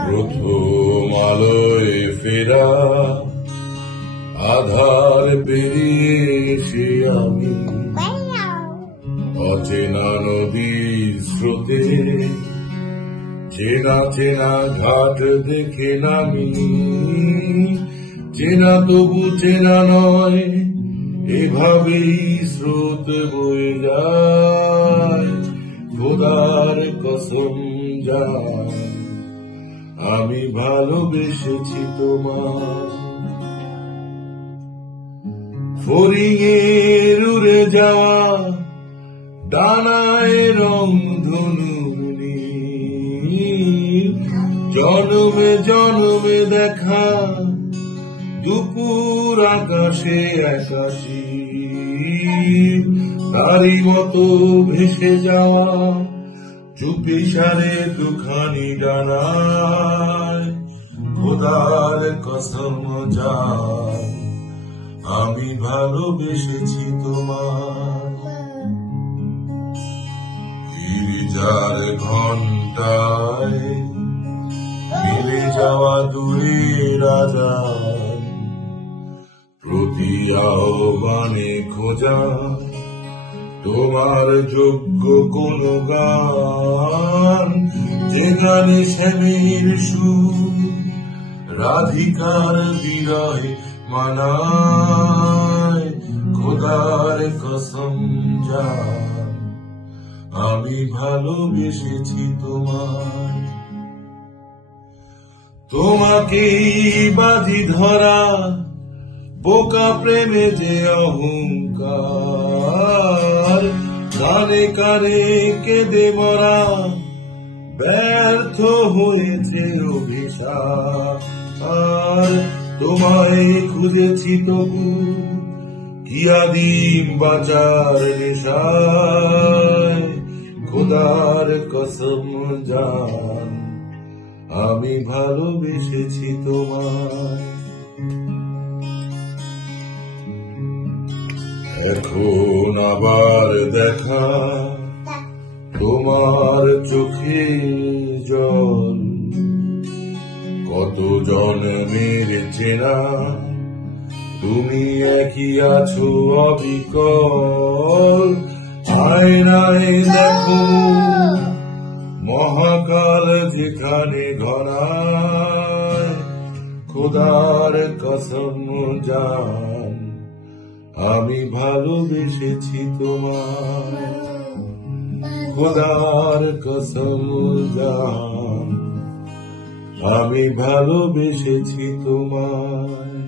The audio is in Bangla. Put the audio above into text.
প্রথম আলোয় ফেরা আধার পেরিয়ে এসে আমি অচেনা নদীর স্রোতে চেনা চেনা ঘাট দেখে নামি, চেনা তবু চেনা নয়, এভাবেই স্রোত বয়ে যায়। খোদার কসম যায় আমি ভালোবেসেছি তোমার। ফড়িংয়ের উড়ে যাওয়া ডানায় রং ধনুনি, জন্মে জন্মে দেখা দুপুর আকাশে একাশি, তারই মতো ভেসে যাওয়া চুপি সারে দুখানি ডানায়। খোদার কসম যায় আমি ভালোবেসেছি তোমার। গিরিজার ঘন্টায় মিলে যাওয়া দূরের আজান, প্রতি আহ্বানে খোঁজা তোমার যোগ্য কোন গান, যে গানে শ্যামের সুর রাধিকার বিরহে মানায়। খোদার কসম জান আমি ভালোবেসেছি তোমায়। তোমাকেই বাজি ধরা বোকা প্রেমে যে অহংকার, কানে কানে কেঁদে মরা ব্যর্থ হয়েছে অভিশাপ। আর তোমায় খুঁজেছি তবু কি আদিম বাঁচার নেশায়। খোদার কসম জান আমি ভালোবেসেছি তোমায়। এখন আবার দেখা তোমার চোখে জল, কত জন্মের চেনা তুমি একই আছো অবিকল। আয়নায় দেখো মহাকাল যেখানে ঘনায়। খোদার কসম জান আমি ভালোবেসেছি তোমায়। খোদার কসম জান আমি ভালোবেসেছি তোমায়।